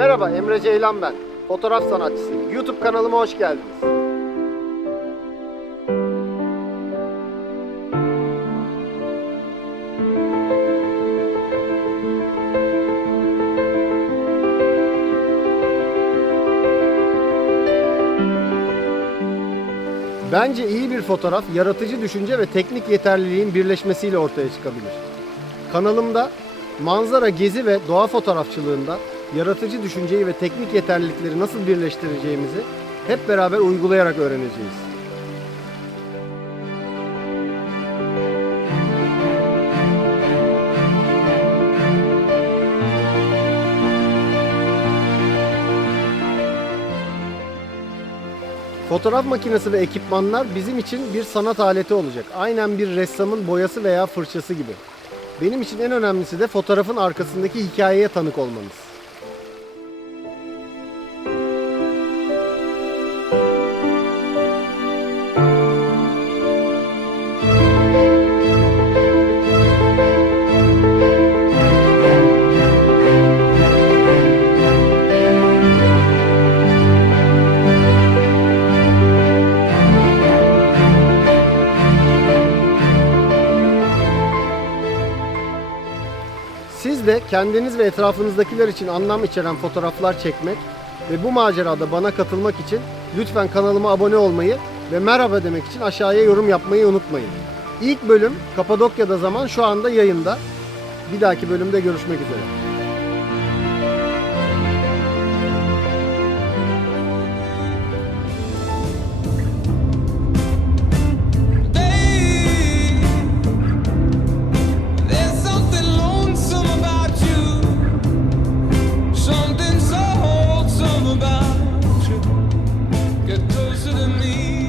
Merhaba, Emre Ceylan ben. Fotoğraf sanatçısıyım. YouTube kanalıma hoş geldiniz. Bence iyi bir fotoğraf, yaratıcı düşünce ve teknik yeterliliğin birleşmesiyle ortaya çıkabilir. Kanalımda manzara, gezi ve doğa fotoğrafçılığında yaratıcı düşünceyi ve teknik yeterlilikleri nasıl birleştireceğimizi hep beraber uygulayarak öğreneceğiz. Fotoğraf makinesi ve ekipmanlar bizim için bir sanat aleti olacak. Aynen bir ressamın boyası veya fırçası gibi. Benim için en önemlisi de fotoğrafın arkasındaki hikayeye tanık olmanız. Siz de kendiniz ve etrafınızdakiler için anlam içeren fotoğraflar çekmek ve bu macerada bana katılmak için lütfen kanalıma abone olmayı ve merhaba demek için aşağıya yorum yapmayı unutmayın. İlk bölüm Kapadokya'da zaman şu anda yayında. Bir dahaki bölümde görüşmek üzere. Get closer to me.